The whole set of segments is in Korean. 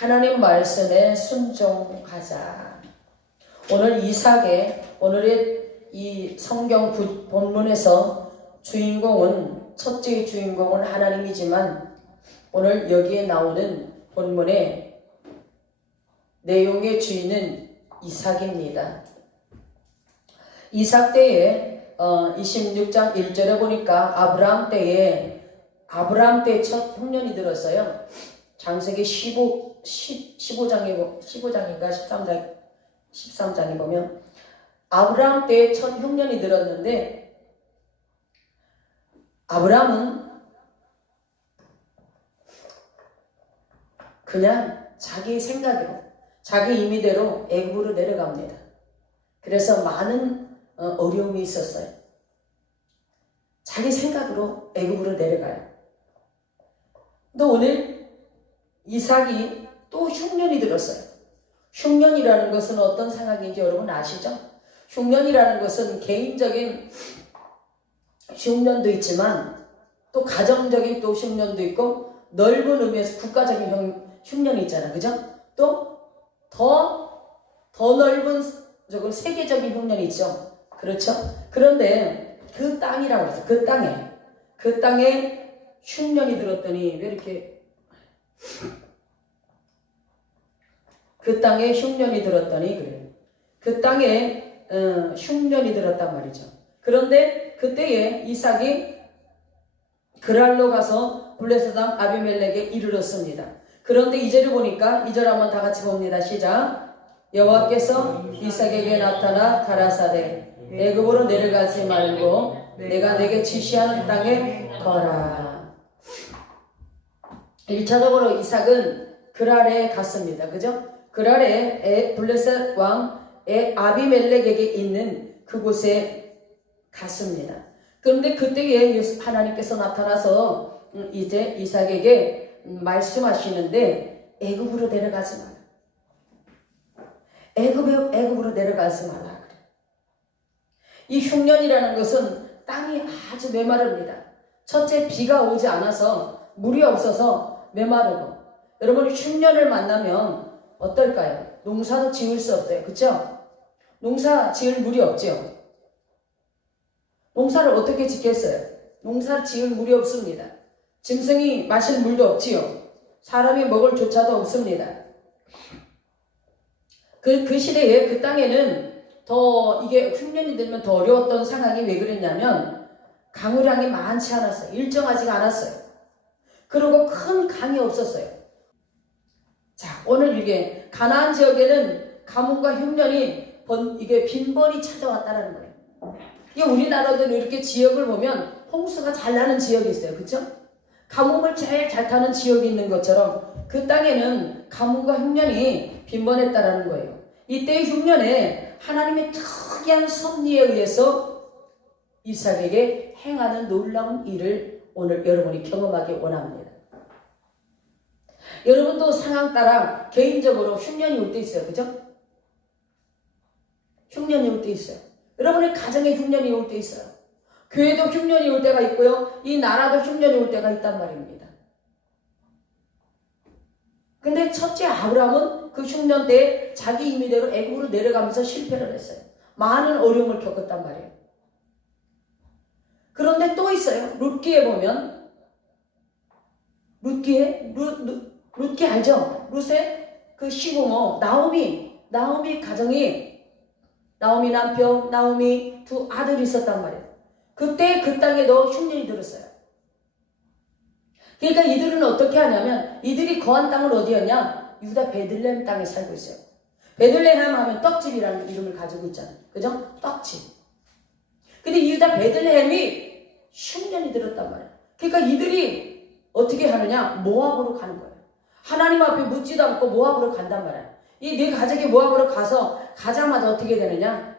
하나님 말씀에 순종하자. 오늘 이삭의 오늘의 이 성경 본문에서 주인공은 첫째 주인공은 하나님이지만 오늘 여기에 나오는 본문의 내용의 주인은 이삭입니다. 이삭 때에 26장 1절에 보니까 아브라함 때 첫 흉년이 들었어요. 창세기 15장인가 13장에 보면 아브라함 때 첫 흉년이 들었는데 아브라함은 그냥 자기 생각으로 자기 임의대로 애굽으로 내려갑니다. 그래서 많은 어려움이 있었어요. 자기 생각으로 애굽으로 내려가요. 또 오늘 이삭이 또 흉년이 들었어요. 흉년이라는 것은 어떤 상황인지 여러분 아시죠? 흉년이라는 것은 개인적인 흉년도 있지만 또 가정적인 또 흉년도 있고 넓은 의미에서 국가적인 흉년이 있잖아요. 그죠? 또 더 넓은 적은 세계적인 흉년이 있죠. 그렇죠? 그런데 그 땅이라고 해서 그 땅에 흉년이 들었더니 왜 이렇게 그 땅에 흉년이 들었더니 그래요. 그 땅에 흉년이 들었단 말이죠. 그런데 그때에 이삭이 그랄로 가서 블레셋 왕 아비멜렉에 이르렀습니다. 그런데 2절을 보니까 2절 한번 다 같이 봅니다. 시작. 여호와께서 이삭에게 나타나 가라사대 애굽으로 내려가지 말고 내가 내게 지시하는 땅에 거라. 1차적으로 이삭은 그랄에 갔습니다. 그죠? 그랄에 블레셋 왕의 아비멜렉에게 있는 그곳에 갔습니다. 그런데 그때에 하나님께서 나타나서 이제 이삭에게 말씀하시는데 애굽으로 내려가지 마라. 애굽으로 내려가지 마라. 이 흉년이라는 것은 땅이 아주 메마릅니다. 첫째, 비가 오지 않아서 물이 없어서 메마르고, 여러분이 흉년을 만나면 어떨까요? 농사도 지을 수 없어요. 그렇죠? 농사 지을 물이 없죠. 농사를 어떻게 짓겠어요? 농사를 지을 물이 없습니다. 짐승이 마실 물도 없지요. 사람이 먹을 조차도 없습니다. 그 시대에 그 땅에는 더 이게 흉년이 들면 더 어려웠던 상황이 왜 그랬냐면 강우량이 많지 않았어요. 일정하지가 않았어요. 그리고 큰 강이 없었어요. 자, 오늘 이게 가나안 지역에는 가뭄과 흉년이 이게 빈번히 찾아왔다는 거예요. 이게 우리나라도 이렇게 지역을 보면 홍수가 잘 나는 지역이 있어요. 그렇죠? 가뭄을 제일 잘 타는 지역이 있는 것처럼 그 땅에는 가뭄과 흉년이 빈번했다라는 거예요. 이때의 흉년에 하나님의 특이한 섭리에 의해서 이삭에게 행하는 놀라운 일을 오늘 여러분이 경험하기 원합니다. 여러분도 상황 따라 개인적으로 흉년이 올 때 있어요. 그죠? 흉년이 올 때 있어요. 여러분의 가정에 흉년이 올 때 있어요. 교회도 흉년이 올 때가 있고요. 이 나라도 흉년이 올 때가 있단 말입니다. 근데 첫째 아브라함은 그 흉년 때에 자기 임의대로 애굽으로 내려가면서 실패를 했어요. 많은 어려움을 겪었단 말이에요. 그런데 또 있어요. 룻기에 보면 룻기 알죠? 룻의 그 시부모 나오미 가정이 나오미 남편, 나오미 두 아들이 있었단 말이에요. 그때 그 땅에도 흉년이 들었어요. 그러니까 이들은 어떻게 하냐면 이들이 거한 땅은 어디였냐? 유다 베들레헴 땅에 살고 있어요. 베들레헴 하면 떡집이라는 이름을 가지고 있잖아요. 그죠? 떡집. 근데 유다 베들레헴이 흉년이 들었단 말이에요. 그러니까 이들이 어떻게 하느냐? 모압으로 가는 거예요. 하나님 앞에 묻지도 않고 모압으로 간단 말이에요. 이 네 가족이 모압으로 가자마자 어떻게 되느냐?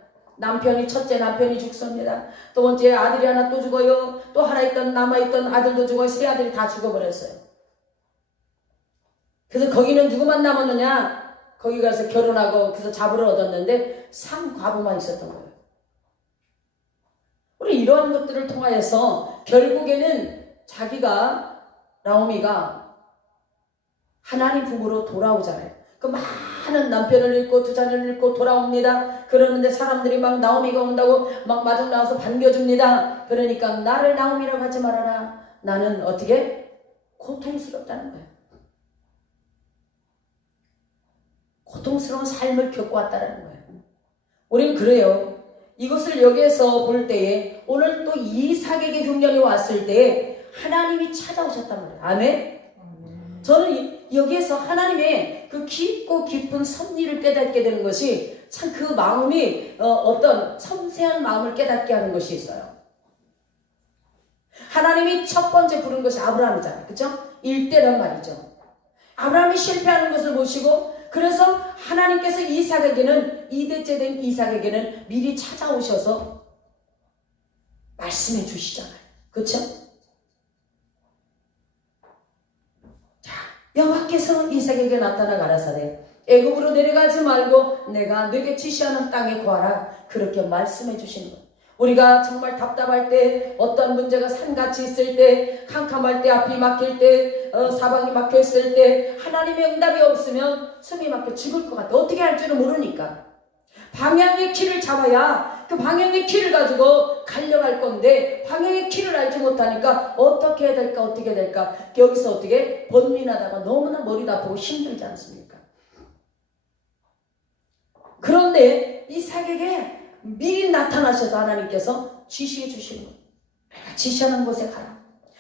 첫째 남편이 죽습니다. 두 번째 아들이 하나 또 죽어요. 또 남아있던 아들도 죽어요. 세 아들이 다 죽어버렸어요. 그래서 거기는 누구만 남았느냐? 거기 가서 결혼하고 그래서 자부를 얻었는데 상과부만 있었던 거예요. 우리 이러한 것들을 통하여서 결국에는 나오미가 하나님 품으로 돌아오잖아요. 그 많은 남편을 잃고 두 자녀를 잃고 돌아옵니다. 그러는데 사람들이 막 나오미가 온다고 막 마중 나와서 반겨줍니다. 그러니까 나를 나오미라고 하지 말아라. 나는 어떻게? 고통스럽다는 거예요. 고통스러운 삶을 겪어왔다는 거예요. 우린 그래요. 이것을 여기에서 볼 때에 오늘 또 이삭에게 흉년이 왔을 때에 하나님이 찾아오셨단 말이에요. 아멘? 저는 여기에서 하나님의 그 깊고 깊은 섭리를 깨닫게 되는 것이 참 그 마음이 어떤 섬세한 마음을 깨닫게 하는 것이 있어요. 하나님이 첫 번째 부른 것이 아브라함이잖아요. 그렇죠? 일대란 말이죠. 아브라함이 실패하는 것을 보시고 그래서 하나님께서 이삭에게는 이대째 된 이삭에게는 미리 찾아오셔서 말씀해 주시잖아요. 그렇죠? 자, 여호와께서 이삭에게 나타나 가라사대 애굽으로 내려가지 말고 내가 네게 지시하는 땅에 거하라. 그렇게 말씀해 주시는 거예요. 우리가 정말 답답할 때, 어떤 문제가 산같이 있을 때, 캄캄할 때, 앞이 막힐 때, 사방이 막혀 있을 때, 하나님의 응답이 없으면 숨이 막혀 죽을 것 같아. 어떻게 할 줄은 모르니까. 방향의 키를 잡아야 그 방향의 키를 가지고 달려갈 건데, 방향의 키를 알지 못하니까 어떻게 해야 될까, 어떻게 해야 될까. 여기서 어떻게 번민하다가 너무나 머리도 아프고 힘들지 않습니까? 그런데 이삭에게 미리 나타나셔서 하나님께서 지시해 주시는 거예요. 내가 지시하는 곳에 가라.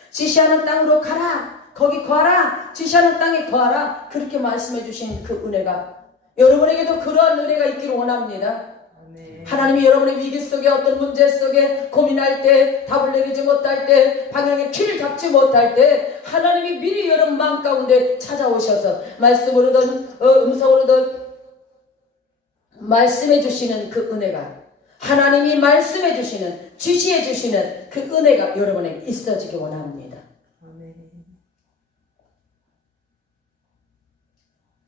지시하는 땅으로 가라. 거기 거하라. 지시하는 땅에 거하라. 그렇게 말씀해 주신 그 은혜가 여러분에게도 그러한 은혜가 있기를 원합니다. 아멘. 하나님이 여러분의 위기 속에 어떤 문제 속에 고민할 때, 답을 내리지 못할 때, 방향의 키를 잡지 못할 때 하나님이 미리 여러분 마음 가운데 찾아오셔서 말씀으로든 음성으로든 말씀해 주시는 그 은혜가, 하나님이 말씀해 주시는, 지시해 주시는 그 은혜가 여러분에게 있어지기 원합니다. 아멘.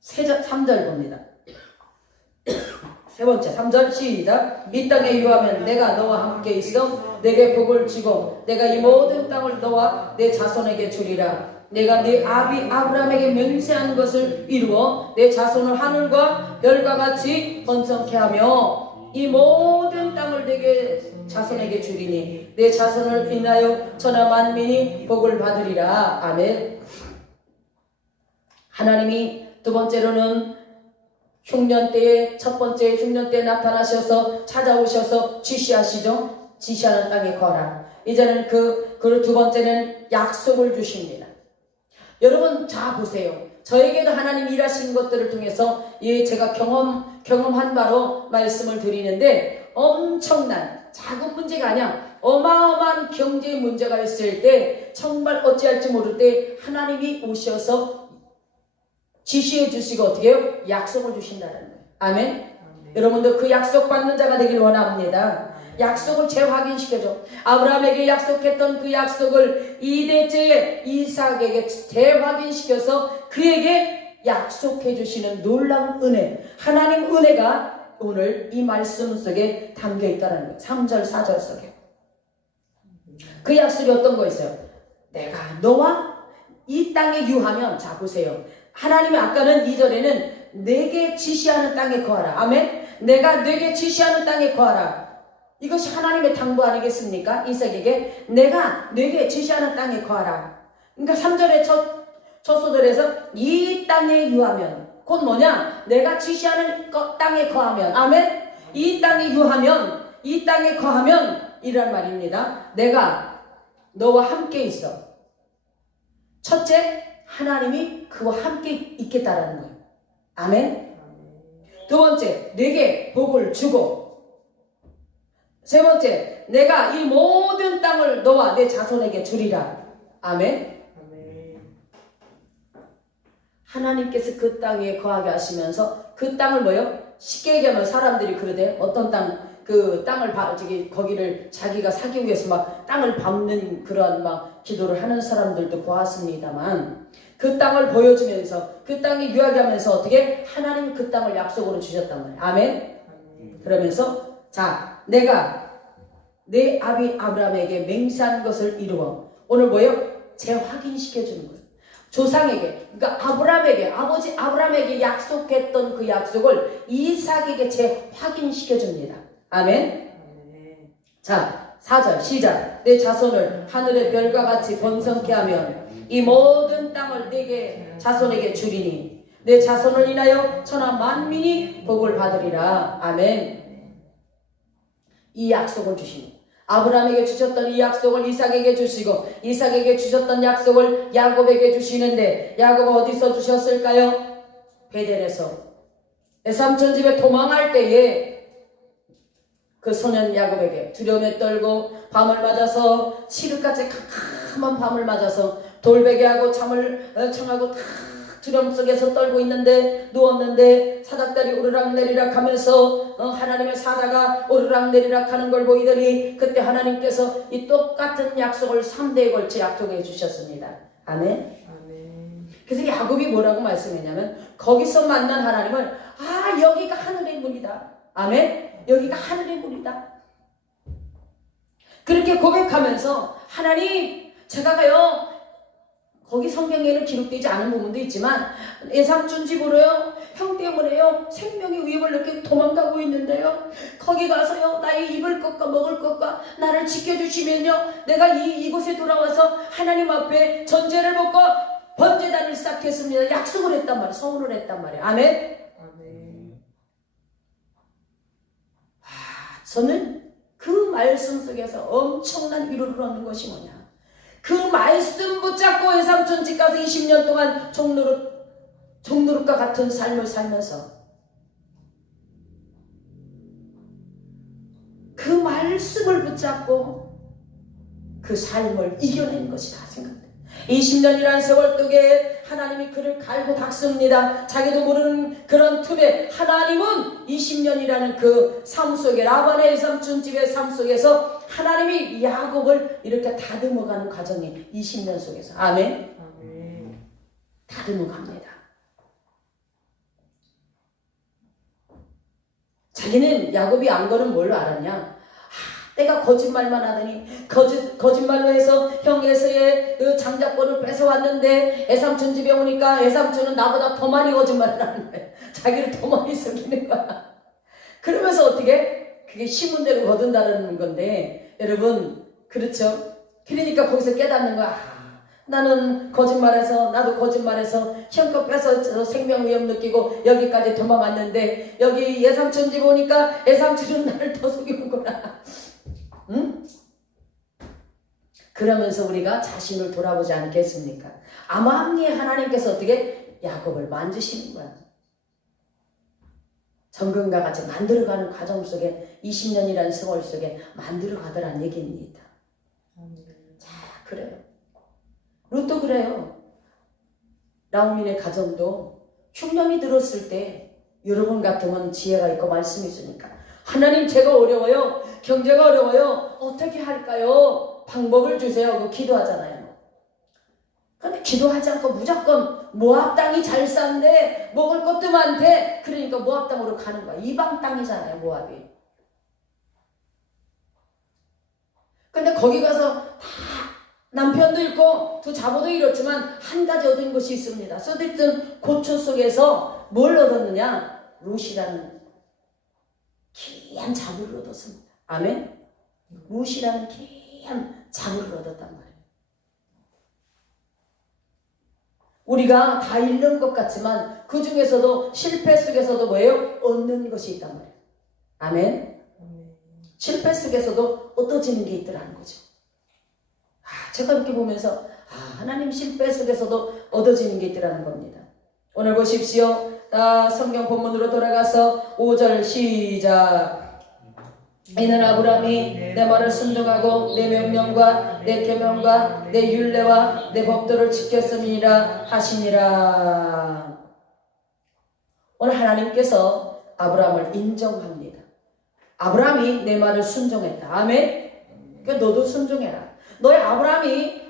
3절 봅니다. 세 번째 3절 시작. 이 땅에 유하면 내가 너와 함께 있어 내게 복을 주고 내가 이 모든 땅을 너와 내 자손에게 주리라. 내가 네 아비 아브라함에게 맹세한 것을 이루어 내 자손을 하늘과 별과 같이 번성케 하며 이 모든 땅을 내게 자손에게 주리니 내 자손을 인하여 천하 만민이 복을 받으리라. 아멘. 하나님이 두 번째로는 흉년 때에, 첫 번째 흉년 때에 나타나셔서 찾아오셔서 지시하시죠. 지시하는 땅에 거하라. 이제는 그 두 번째는 약속을 주십니다. 여러분 자 보세요. 저에게도 하나님 일하신 것들을 통해서 제가 경험한 바로 말씀을 드리는데, 엄청난 작은 문제가 아니야. 어마어마한 경제 문제가 있을 때, 정말 어찌할지 모를 때 하나님이 오셔서 지시해 주시고 어떻게 해요? 약속을 주신다는 거예요. 아멘. 여러분도 그 약속 받는 자가 되길 원합니다. 약속을 재확인시켜줘. 아브라함에게 약속했던 그 약속을 이대째 이삭에게 재확인시켜서 그에게 약속해 주시는 놀라운 은혜, 하나님 은혜가 오늘 이 말씀 속에 담겨 있다는 거예요. 3절 4절 속에. 그 약속이 어떤 거였어요? 내가 너와 이 땅에 유하면, 자 보세요. 하나님이 아까는 2절에는 내게 지시하는 땅에 거하라. 아멘. 내가 내게 지시하는 땅에 거하라. 이것이 하나님의 당부 아니겠습니까? 이삭에게 내가 내게 지시하는 땅에 거하라. 그러니까 3절의 첫 소절에서 이 땅에 유하면, 곧 뭐냐? 내가 지시하는 땅에 거하면. 아멘. 이 땅에 유하면, 이 땅에 거하면 이란 말입니다. 내가 너와 함께 있어. 첫째, 하나님이 그와 함께 있겠다라는 거예요. 아멘. 두 번째, 내게 복을 주고, 세 번째, 내가 이 모든 땅을 너와 내 자손에게 주리라. 아멘. 하나님께서 그 땅에 거하게 하시면서 그 땅을 뭐요? 쉽게 얘기하면 사람들이 그러대. 어떤 땅, 그 땅을 거기를 자기가 사기 위해서 막 땅을 밟는 그런 막 기도를 하는 사람들도 보았습니다만, 그 땅을 보여주면서 그 땅에 유하게 하면서 어떻게 하나님이 그 땅을 약속으로 주셨단 말이에요. 아멘. 그러면서 자, 내가 내 아비 아브라함에게 맹세한 것을 이루어, 오늘 뭐예요? 재확인시켜 주는 거예요. 조상에게, 그러니까 아브라함에게, 아버지 아브라함에게 약속했던 그 약속을 이삭에게 재확인시켜 줍니다. 아멘. 자, 4절 시작. 내 자손을 하늘의 별과 같이 번성케 하면 이 모든 땅을 내게 자손에게 주리니 내 자손을 인하여 천하 만민이 복을 받으리라. 아멘. 이 약속을 주시니 아브라함에게 주셨던 이 약속을 이삭에게 주시고 이삭에게 주셨던 약속을 야곱에게 주시는데 야곱은 어디서 주셨을까요? 베델에서 외삼촌 집에 도망할 때에 그 소년 야곱에게 두려움에 떨고 밤을 맞아서 칠흑같이 캄캄한 밤을 맞아서 돌베개하고 잠을 청하고 다 두려움 속에서 떨고 있는데 누웠는데 사닥다리 오르락내리락 하면서 하나님의 사자가 오르락내리락 하는 걸 보이더니 그때 하나님께서 이 똑같은 약속을 3대에 걸쳐 약속해 주셨습니다. 아멘. 아멘. 그래서 야곱이 뭐라고 말씀했냐면 거기서 만난 하나님을 여기가 하늘의 문이다. 아멘. 여기가 하늘의 문이다. 그렇게 고백하면서 하나님 제가요 거기 성경에는 기록되지 않은 부분도 있지만 외삼촌 집으로요 형 때문에요 생명의 위협을 느끼고 도망가고 있는데요 거기 가서요 나의 입을 것과 먹을 것과 나를 지켜주시면요 내가 이곳에 돌아와서 하나님 앞에 전제를 벗고 번제단을 쌓겠습니다. 약속을 했단 말이에요. 서운을 했단 말이에요. 아멘. 아멘. 저는 그 말씀 속에서 엄청난 위로를 얻는 것이 뭐냐, 그 말씀 붙잡고 외삼촌 집 가서 20년 동안 종노릇과 같은 삶을 살면서 그 말씀을 붙잡고 그 삶을 이겨낸 것이다 생각돼요. 20년이라는 세월 속에 하나님이 그를 갈고 닦습니다. 자기도 모르는 그런 틈에 하나님은 20년이라는 그 삶 속에 라반의 외삼촌 집의 삶 속에서 하나님이 야곱을 이렇게 다듬어가는 과정이 20년 속에서 아멘. 아멘. 다듬어갑니다. 자기는 야곱이 안 거는 뭘로 알았냐? 내가 거짓말만 하더니 거짓말로 해서 형 에서의 그 장자권을 뺏어왔는데 애삼촌 집에 오니까 애삼촌은 나보다 더 많이 거짓말을 하는 거야. 자기를 더 많이 속이는 거야. 그러면서 어떻게? 그게 심은 대로 거둔다는 건데 여러분 그렇죠? 그러니까 거기서 깨닫는 거야. 나는 거짓말해서 나도 거짓말해서 형껏 뺏어 생명 위험 느끼고 여기까지 도망왔는데 여기 애삼촌 집 오니까 애삼촌은 나를 더 속이는구나. 응? 그러면서 우리가 자신을 돌아보지 않겠습니까? 암암리에 하나님께서 어떻게 야곱을 만지시는 거야. 정금과 같이 만들어가는 과정 속에 20년이라는 세월 속에 만들어가더란 얘기입니다. 자, 그래요. 룻도 그래요. 나오미의 가정도 흉년이 들었을 때 여러분 같으면 지혜가 있고 말씀이 있으니까 하나님 제가 어려워요. 경제가 어려워요. 어떻게 할까요? 방법을 주세요. 하고 기도하잖아요. 그런데 기도하지 않고 무조건 모압 땅이 잘 싼데 먹을 것도 많대. 그러니까 모압 땅으로 가는 거야. 이방 땅이잖아요. 모압이. 근데 거기 가서 다 남편도 잃고 두 자보도 잃었지만 한 가지 얻은 것이 있습니다. 쏟았던 고초 속에서 뭘 얻었느냐? 룻이라는 귀한 자물을 얻었습니다. 아멘? 룻이라는 귀한 자물을 얻었단 말이에요. 우리가 다 잃는 것 같지만 그 중에서도 실패 속에서도 뭐예요? 얻는 것이 있단 말이에요. 아멘? 실패 속에서도 얻어지는 게 있더라는 거죠. 제가 이렇게 보면서 하나님 실패 속에서도 얻어지는 게 있더라는 겁니다. 오늘 보십시오. 성경 본문으로 돌아가서 5절 시작. 이는 아브라함이 내 말을 순종하고 내 명령과 내 계명과 내 율례와 내 법도를 지켰음이니라 하시니라. 오늘 하나님께서 아브라함을 인정합니다. 아브라함이 내 말을 순종했다. 아멘. 그러니까 너도 순종해라. 너의 아브라함이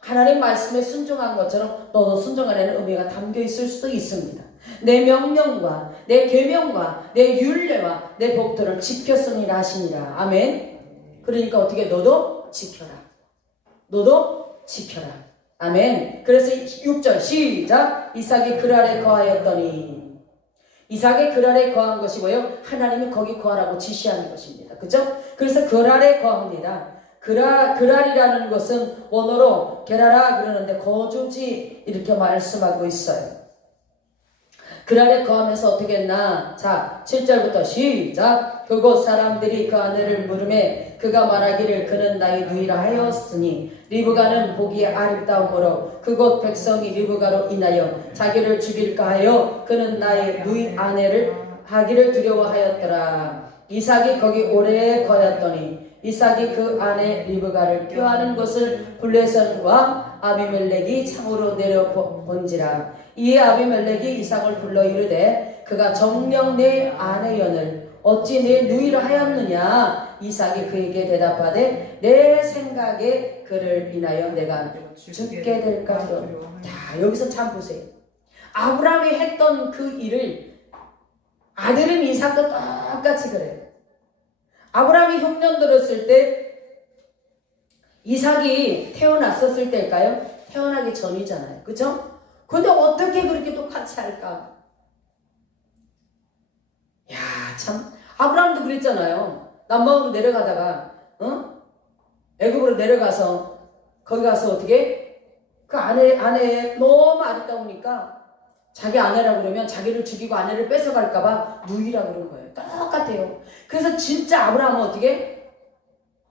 하나님 말씀에 순종한 것처럼 너도 순종하라는 의미가 담겨 있을 수도 있습니다. 내 명령과 내 계명과 내 율례와 내 법도를 지켰으니라 하시니라. 아멘. 그러니까 어떻게 너도 지켜라. 너도 지켜라. 아멘. 그래서 6절 시작. 이삭이 그 아래 거하였더니, 이삭이 그 아래 거한 것이 뭐예요? 하나님이 거기 거하라고 지시하는 것입니다. 그죠? 그래서 그 아래 거합니다. 그랄이라는 것은 원어로 게라라 그러는데 거주지 이렇게 말씀하고 있어요. 그랄에 거하면서 어떻게 했나? 자, 7절부터 시작. 그곳 사람들이 그 아내를 물음에 그가 말하기를 그는 나의 누이라 하였으니 리브가는 보기에 아름다움으로 그곳 백성이 리브가로 인하여 자기를 죽일까 하여 그는 나의 누이 아내를 하기를 두려워하였더라. 이삭이 거기 오래 거였더니 이삭이 그 아내 리브가를 꾀하는 것을 블레셋 왕 아비멜렉이 창으로 내려본지라. 이에 아비멜렉이 이삭을 불러 이르되 그가 정녕 내 아내연을 어찌 내 누이라 하였느냐. 이삭이 그에게 대답하되 내 생각에 그를 인하여 내가 죽게 될까지로. 자, 여기서 참 보세요. 아브라함이 했던 그 일을 아들인 이삭도 똑같이 그래요. 아브라함이 흉년 들었을 때 이삭이 태어났었을 때일까요? 태어나기 전이잖아요. 그죠? 근데 어떻게 그렇게 똑같이 할까? 야, 참. 아브라함도 그랬잖아요. 남방으로 내려가다가, 애굽으로 내려가서, 거기 가서 어떻게? 그 아내 너무 아름다우니까 자기 아내라고 그러면 자기를 죽이고 아내를 뺏어갈까봐 누이라고 그런 거예요. 똑같아요. 그래서 진짜 아브라함은 어떻게?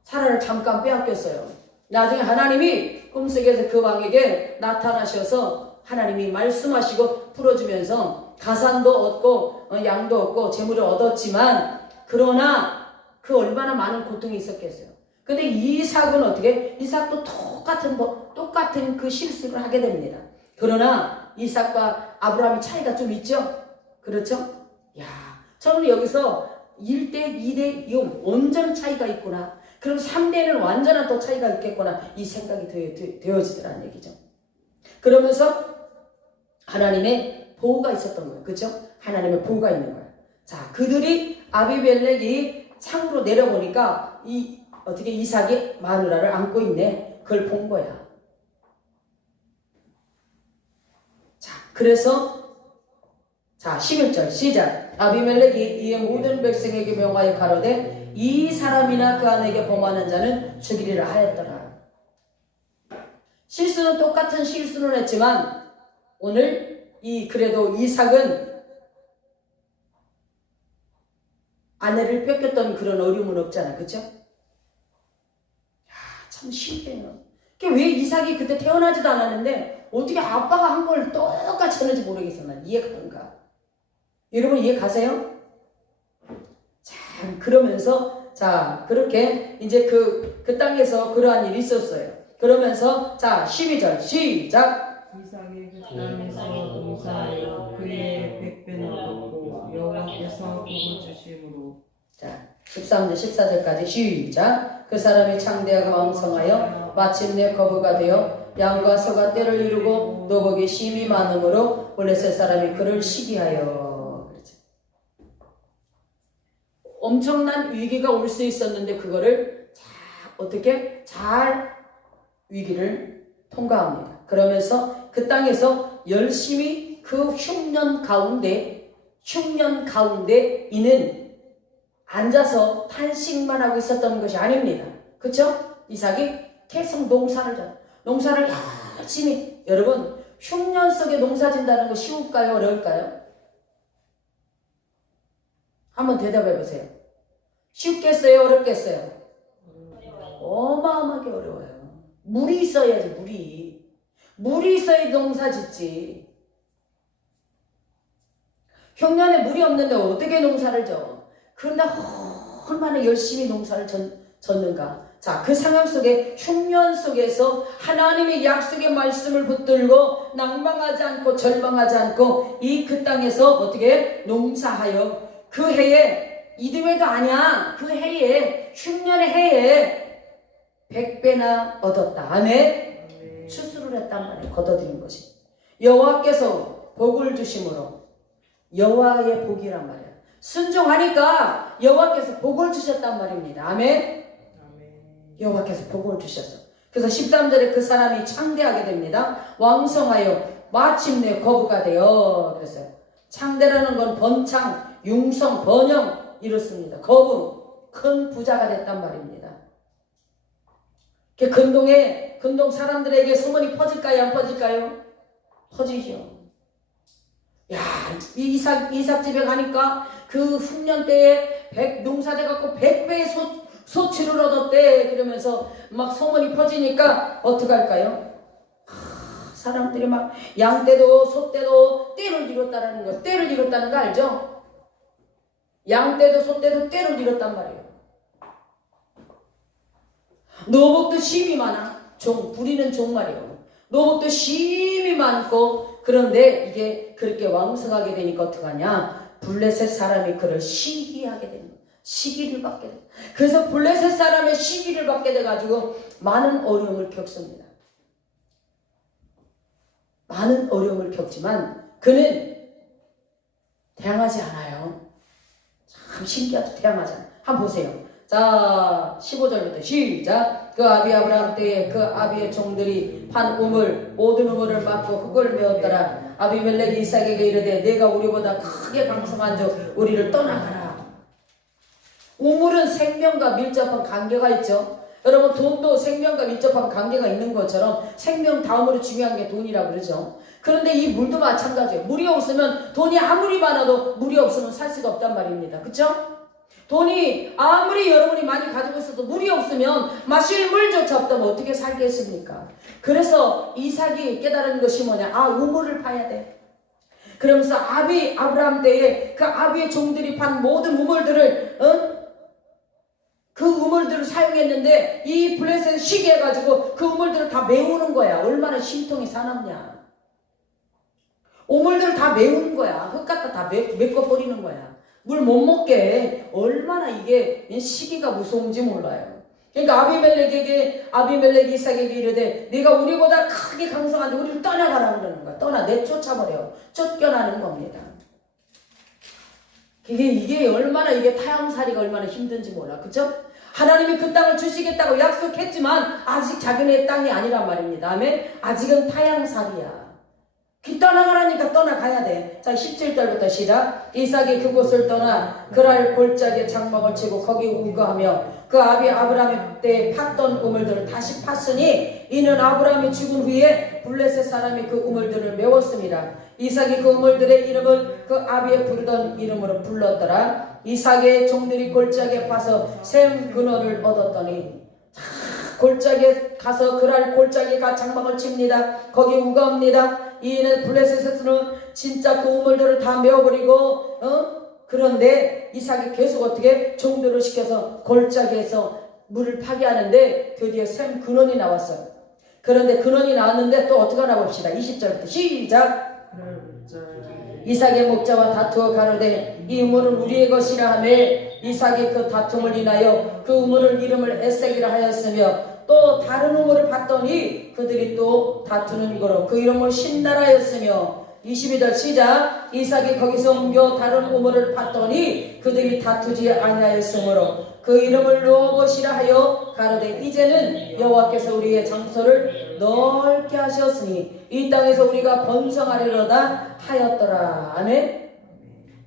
사라를 잠깐 빼앗겼어요. 나중에 하나님이 꿈속에서 그 왕에게 나타나셔서 하나님이 말씀하시고 풀어주면서 가산도 얻고 양도 얻고 재물을 얻었지만 그러나 그 얼마나 많은 고통이 있었겠어요. 근데 이삭은 어떻게? 이삭도 똑같은 그 실수를 하게 됩니다. 그러나 이삭과 아브라함의 차이가 좀 있죠? 그렇죠? 야, 저는 여기서 1대 2대 0 완전 차이가 있구나. 그럼 3대는 완전한 또 차이가 있겠구나. 이 생각이 되어지더라는 얘기죠. 그러면서 하나님의 보호가 있었던 거예요. 그렇죠? 하나님의 보호가 있는 거예요. 자, 그들이 아비멜렉이 창으로 내려보니까 어떻게 이삭이 마누라를 안고 있네. 그걸 본 거야. 자, 그래서 자, 11절 시작. 아비멜렉이 이에 모든 백성에게 명하여 가로되 이 사람이나 그 아내에게 범하는 자는 죽이리라 하였더라. 실수는 똑같은 실수는 했지만 오늘 그래도 이삭은 아내를 뺏겼던 그런 어려움은 없잖아. 그쵸? 야, 참 신기해요. 왜 이삭이 그때 태어나지도 않았는데 어떻게 아빠가 한 걸 똑같이 했는지 모르겠어. 난 이해가 안 가. 여러분 이해 가세요? 자, 그러면서 자, 그렇게 이제 그 땅에서 그러한 일이 있었어요. 그러면서 자, 12절 시작. 이삭이 그 땅에서 농사하여 그의 백배나 얻고 여호와께서 복을 주심으로. 자, 13절 14절까지 시작. 그 사람이 창대하고 왕성하여 마침내 거부가 되어 양과 소가 떼를 이루고 노복이 심히 많음으로 블레셋 사람이 그를 시기하여. 그렇죠. 엄청난 위기가 올 수 있었는데 그거를 어떻게 잘 위기를 통과합니다. 그러면서 그 땅에서 열심히 그 흉년 가운데 이는 앉아서 탄식만 하고 있었던 것이 아닙니다. 그렇죠? 이삭이 계속 농사를 열심히. 여러분, 흉년 속에 농사 진다는 거 쉬울까요? 어려울까요? 한번 대답해 보세요. 쉽겠어요? 어렵겠어요? 어마어마하게 어려워요. 물이 있어야지. 물이 있어야 농사 짓지. 흉년에 물이 없는데 어떻게 농사를 져? 그런데 얼마나 열심히 농사를 졌는가. 자, 그 상황 속에 흉년 속에서 하나님의 약속의 말씀을 붙들고 낭망하지 않고 절망하지 않고 그 땅에서 어떻게 농사하여 그 해에 이듬해도 아니야. 그 해에 흉년의 해에 100배나 얻었다. 아멘. 추수를 했단 말이에요. 거둬들인 것이. 여호와께서 복을 주심으로. 여호와의 복이란 말이에요. 순종하니까 여호와께서 복을 주셨단 말입니다. 아멘. 여호와께서 복을 주셨어. 그래서 13절에 그 사람이 창대하게 됩니다. 왕성하여 마침내 거부가 되어. 그랬어요. 창대라는 건 번창, 융성, 번영 이렇습니다. 거부, 큰 부자가 됐단 말입니다. 근동 사람들에게 소문이 퍼질까요? 안 퍼질까요? 퍼지죠. 야, 이 이삭 집에 가니까 그 흉년 때에 농사재 갖고 100배의 소치를 얻었대. 그러면서 막 소문이 퍼지니까 어떡할까요? 사람들이 막 양떼도 소떼도 떼를 이뤘다라는 거. 떼를 이뤘다는 거 알죠? 양떼도 소떼도 떼를 이뤘단 말이에요. 노복도 심이 많아. 부리는 종 말이에요. 노복도 심이 많고, 그런데 이게 그렇게 왕성하게 되니까 어떡하냐? 블레셋 사람이 그를 시기하게 됩니다. 시기를 받게 됩니다. 그래서 블레셋 사람의 시기를 받게 돼가지고 많은 어려움을 겪습니다. 많은 어려움을 겪지만 그는 태양하지 않아요. 참 신기하죠. 태양하지 않아요. 한번 보세요. 자, 15절부터 시작. 그 아비 아브라함 때에 그 아비의 종들이 판 우물 모든 우물을 막고 흙을 메었더라. 아비멜렉이 이삭에게 이르되 내가 우리보다 크게 강성한 적 우리를 떠나가라. 우물은 생명과 밀접한 관계가 있죠. 여러분, 돈도 생명과 밀접한 관계가 있는 것처럼 생명 다음으로 중요한 게 돈이라고 그러죠. 그런데 이 물도 마찬가지예요. 물이 없으면, 돈이 아무리 많아도 물이 없으면 살 수가 없단 말입니다. 그쵸? 돈이 아무리 여러분이 많이 가지고 있어도 물이 없으면 마실 물조차 없다면 어떻게 살겠습니까? 그래서 이삭이 깨달은 것이 뭐냐? 우물을 파야 돼. 그러면서 아브라함 때에 그 아비의 종들이 판 모든 우물들을 그 우물들을 사용했는데 이 블레셋 시기 해가지고 그 우물들을 다 메우는 거야. 얼마나 심통이 사납냐. 우물들을 다 메우는 거야. 흙 갖다 다 메꿔버리는 거야. 물 못 먹게. 얼마나 이게 시기가 무서운지 몰라요. 그러니까 아비멜렉이 이삭에게 이르되 네가 우리보다 크게 강성한데 우리를 떠나가라 그러는 거야. 내쫓아버려. 쫓겨나는 겁니다. 이게 얼마나 타향살이가 얼마나 힘든지 몰라. 그죠? 하나님이 그 땅을 주시겠다고 약속했지만 아직 자기네 땅이 아니란 말입니다. 아멘? 아직은 타향살이야. 떠나가라니까 떠나가야 돼. 자, 17절부터 시작. 이삭이 그곳을 떠나 그랄 골짜기에 장막을 치고 거기 우거하며 그 아비 아브라함의 때에 팠던 우물들을 다시 팠으니 이는 아브라함이 죽은 후에 블레셋 사람이 그 우물들을 메웠습니다. 이삭이 그 우물들의 이름을 그 아비의 부르던 이름으로 불렀더라. 이삭의 종들이 골짜기에 파서 샘 근원을 얻었더니 골짜기에 가서 그랄 골짜기에 가 장막을 칩니다. 거기 우거합니다. 이는 블레셋에서는 진짜 그 우물들을 다 메워버리고 그런데 이삭이 계속 어떻게 종들을 시켜서 골짜기에서 물을 파게 하는데 드디어 샘 근원이 나왔어요. 그런데 근원이 나왔는데 또 어떻게 하나 봅시다. 20절부터 시작. 이삭의 목자와 다투어 가로되 이 우물은 우리의 것이라 하며 이삭이 그 다툼을 인하여 그 우물을 이름을 에색이라 하였으며 또 다른 우물을 봤더니 그들이 또 다투는 거로 그 이름을 신나라였으며 22절 시작. 이삭이 거기서 옮겨 다른 우물을 봤더니 그들이 다투지 아니하였으므로 그 이름을 르호봇이라 하여 가로되 이제는 여호와께서 우리의 장소를 넓게 하셨으니 이 땅에서 우리가 번성하리로다 하였더라. 아멘.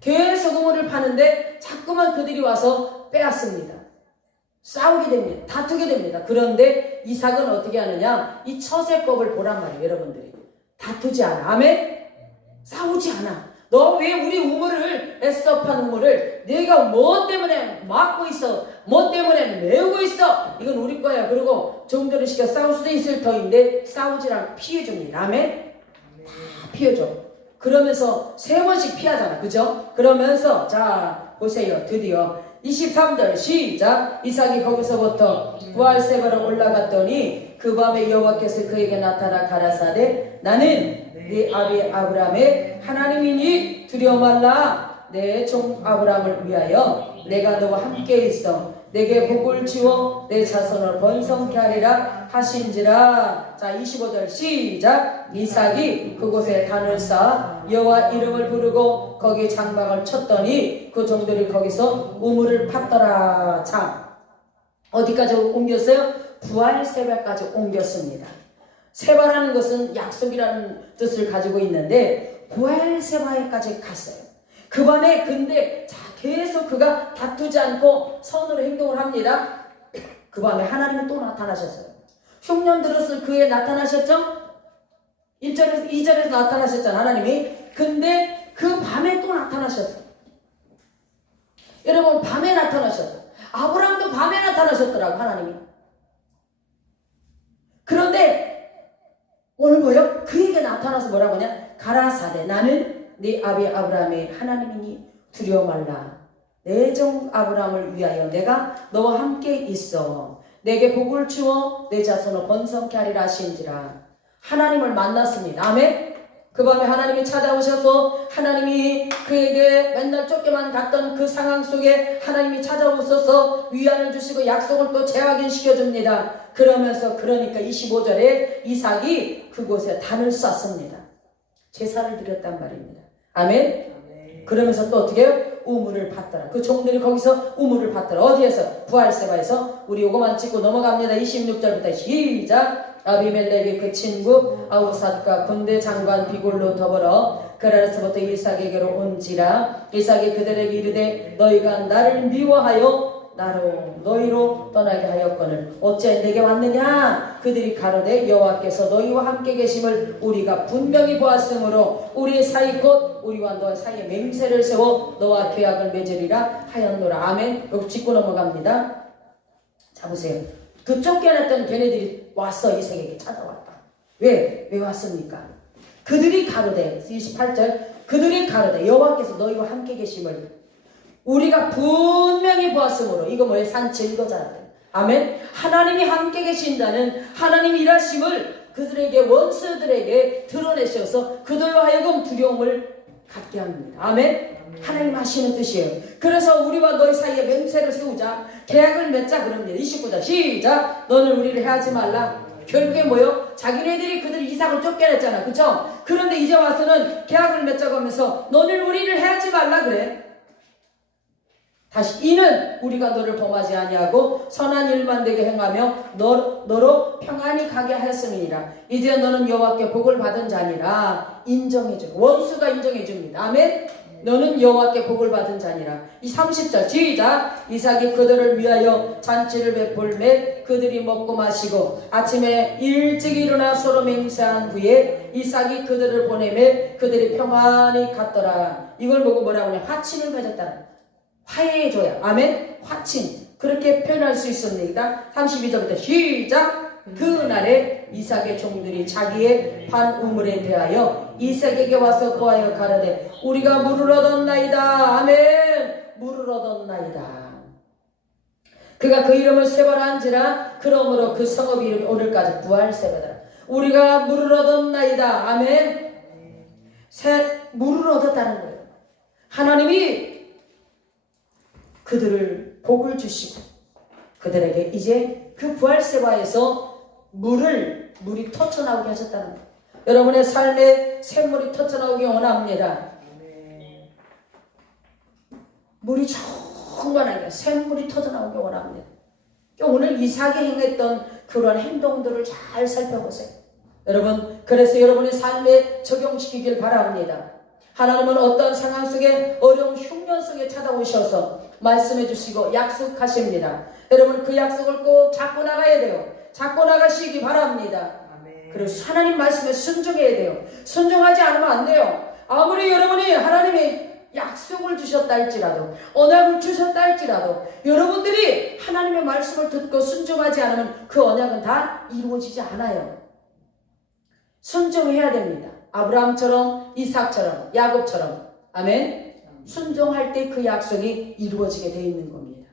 계속 우물을 파는데 자꾸만 그들이 와서 빼앗습니다. 싸우게 됩니다. 다투게 됩니다. 그런데 이삭은 어떻게 하느냐? 이 처세법을 보란 말이에요. 여러분들이 다투지 않아. 아멘. 싸우지 않아. 너 왜 우리 우물을, 애써 판 우물을 네가 뭐 때문에 막고 있어? 뭐 때문에 메우고 있어? 이건 우리 거야. 그리고 종들을 시켜 싸울 수도 있을 터인데 싸우지 않고 피해줍니다. 아멘. 다 피해줘. 그러면서 3번씩 피하잖아. 그죠? 그러면서 자 보세요. 드디어 23절 시작. 이삭이 거기서부터 부할세바로 올라갔더니 그 밤에 여호와께서 그에게 나타나 가라사대 나는 네 아비 아브라함의 하나님이니 두려워 말라. 내 종 아브라함을 위하여 내가 너와 함께 있어 내게 복을 주어 내 자손을 번성케 하리라 하신지라. 자 25절 시작. 이삭이 그곳에 단을 쌓아 여호와 이름을 부르고 거기 장막을 쳤더니 그 종들이 거기서 우물을 팠더라. 자 어디까지 옮겼어요? 부활세바까지 옮겼습니다. 세바라는 것은 약속이라는 뜻을 가지고 있는데 부활세바에까지 갔어요. 그 밤에 근데 계속 그가 다투지 않고 선으로 행동을 합니다. 그 밤에 하나님이 또 나타나셨어요. 흉년 들었을 그에 나타나셨죠? 1절에서 2절에서 나타나셨잖아요. 하나님이. 근데 그 밤에 또 나타나셨어요. 여러분 밤에 나타나셨어요. 아브라함도 밤에 나타나셨더라고 하나님이. 그런데 오늘 뭐요? 그에게 나타나서 뭐라고 하냐? 가라사대 나는 네 아비 아브라함의 하나님이니 두려워 말라. 내 종 아브라함을 위하여 내가 너와 함께 있어 내게 복을 주어 내 자손을 번성케 하리라 하신지라. 하나님을 만났습니다. 아멘. 그 밤에 하나님이 찾아오셔서 하나님이 그에게 맨날 쫓겨만 갔던 그 상황 속에 하나님이 찾아오셔서 위안을 주시고 약속을 또 재확인시켜줍니다. 그러면서 그러니까 25절에 이삭이 그곳에 단을 쐈습니다. 제사를 드렸단 말입니다. 아멘. 그러면서 또 어떻게 해요? 우물을 받더라. 그 종들이 거기서 우물을 받더라. 어디에서? 부활세바에서. 우리 요거만 찍고 넘어갑니다. 26절부터 시작. 아비멜렉의 그 친구 아우삿과 군대 장관 비골로 더불어 그라르스부터 이삭에게로 온지라. 이삭이 그들에게 이르되 너희가 나를 미워하여 나로 너희로 떠나게 하였거늘 어째 내게 왔느냐. 그들이 가로되 여호와께서 너희와 함께 계심을 우리가 분명히 보았으므로 우리 사이 곧 우리와 너 사이에 맹세를 세워 너와 계약을 맺으리라 하였노라. 아멘. 여기 짚고 넘어갑니다. 자 보세요. 그 쫓겨났던 걔네들이 왔어. 이삭에게 찾아왔다. 왜 왔습니까? 그들이 가로되 28절 그들이 가로되 여호와께서 너희와 함께 계심을 우리가 분명히 보았으므로. 이거 뭐예요? 산 증거잖아요. 아멘. 하나님이 함께 계신다는 하나님 일하심을 그들에게 원수들에게 드러내셔서 그들로 하여금 두려움을 갖게 합니다. 아멘. 하나님 하시는 뜻이에요. 그래서 우리와 너희 사이에 맹세를 세우자. 계약을 맺자 그럽니다. 29절 시작. 너는 우리를 해하지 말라. 결국에 뭐요? 자기네들이 그들 이삭을 쫓겨냈잖아. 그쵸? 그런데 이제 와서는 계약을 맺자고 하면서 너는 우리를 해하지 말라 그래. 다시 이는 우리가 너를 범하지 아니하고 선한 일만 되게 행하며 너로 평안히 가게 하였음이니라. 이제 너는 여호와께 복을 받은 자니라. 인정해줘. 원수가 인정해줍니다. 아멘. 너는 여호와께 복을 받은 자니라. 이 30절 시작. 이삭이 그들을 위하여 잔치를 베풀매 그들이 먹고 마시고 아침에 일찍 일어나 서로 맹세한 후에 이삭이 그들을 보내매 그들이 평안히 갔더라. 이걸 보고 뭐라고 하냐? 화친을 맺었다. 화해해줘야. 아멘. 화친. 그렇게 표현할 수 있습니다. 32절부터 시작. 그날에 이삭의 종들이 자기의 반 우물에 대하여 이삭에게 와서 고하여 가라되 우리가 물을 얻었나이다. 아멘. 물을 얻었나이다. 그가 그 이름을 세바라 한지라. 그러므로 그 성읍 이름이 오늘까지 부활세바더라. 우리가 물을 얻었나이다. 아멘. 물을 얻었다는 거예요. 하나님이 그들을 복을 주시고 그들에게 이제 그 부활세바에서 물이 터쳐나오게 하셨다는 거예요. 여러분의 삶에 샘물이 터쳐나오기 원합니다. 물이 충만하게 샘물이 터져나오기 원합니다. 오늘 이삭이 행했던 그러한 행동들을 잘 살펴보세요. 여러분, 그래서 여러분의 삶에 적용시키길 바랍니다. 하나님은 어떤 상황 속에 어려운 흉년 속에 찾아오셔서 말씀해 주시고 약속하십니다. 여러분 그 약속을 꼭 잡고 나가야 돼요. 잡고 나가시기 바랍니다. 그리고 하나님 말씀에 순종해야 돼요. 순종하지 않으면 안 돼요. 아무리 여러분이 하나님의 약속을 주셨다 할지라도 언약을 주셨다 할지라도 여러분들이 하나님의 말씀을 듣고 순종하지 않으면 그 언약은 다 이루어지지 않아요. 순종해야 됩니다. 아브라함처럼 이삭처럼 야곱처럼. 아멘. 순종할 때 그 약속이 이루어지게 되어 있는 겁니다.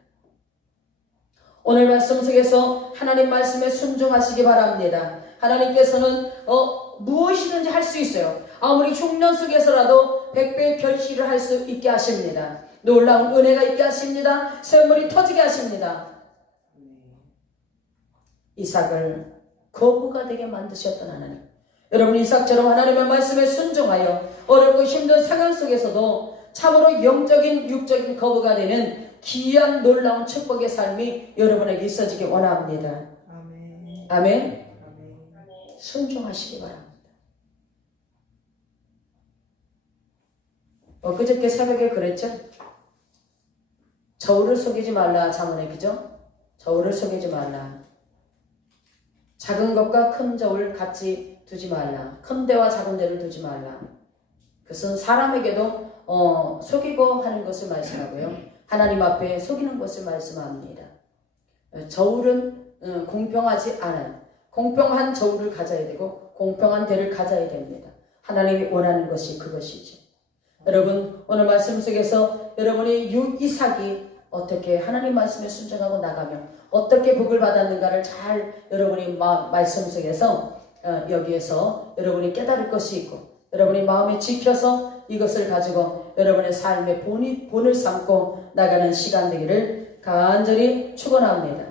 오늘 말씀 속에서 하나님 말씀에 순종하시기 바랍니다. 하나님께서는 무엇이든지 할 수 있어요. 아무리 흉년 속에서라도 100배의 결실을 할 수 있게 하십니다. 놀라운 은혜가 있게 하십니다. 샘물이 터지게 하십니다. 이삭을 거부가 되게 만드셨던 하나님. 여러분 이삭처럼 하나님의 말씀에 순종하여 어렵고 힘든 상황 속에서도 참으로 영적인 육적인 거부가 되는 귀한 놀라운 축복의 삶이 여러분에게 있어지기 원합니다. 아멘. 아멘. 순종하시기 바랍니다. 그저께 새벽에 그랬죠? 저울을 속이지 말라. 잠언에 그죠? 저울을 속이지 말라. 작은 것과 큰 저울 같이 두지 말라. 큰 데와 작은 데를 두지 말라. 그것은 사람에게도 속이고 하는 것을 말씀하고요. 하나님 앞에 속이는 것을 말씀합니다. 저울은 공평하지 않은 공평한 저울을 가져야 되고 공평한 대를 가져야 됩니다. 하나님이 원하는 것이 그것이죠. 여러분 오늘 말씀 속에서 여러분의 이삭이 어떻게 하나님 말씀에 순종하고 나가며 어떻게 복을 받았는가를 잘 여러분이 말씀 속에서 여기에서 여러분이 깨달을 것이 있고 여러분이 마음에 지켜서 이것을 가지고 여러분의 삶의 본을 삼고 나가는 시간 되기를 간절히 축원합니다.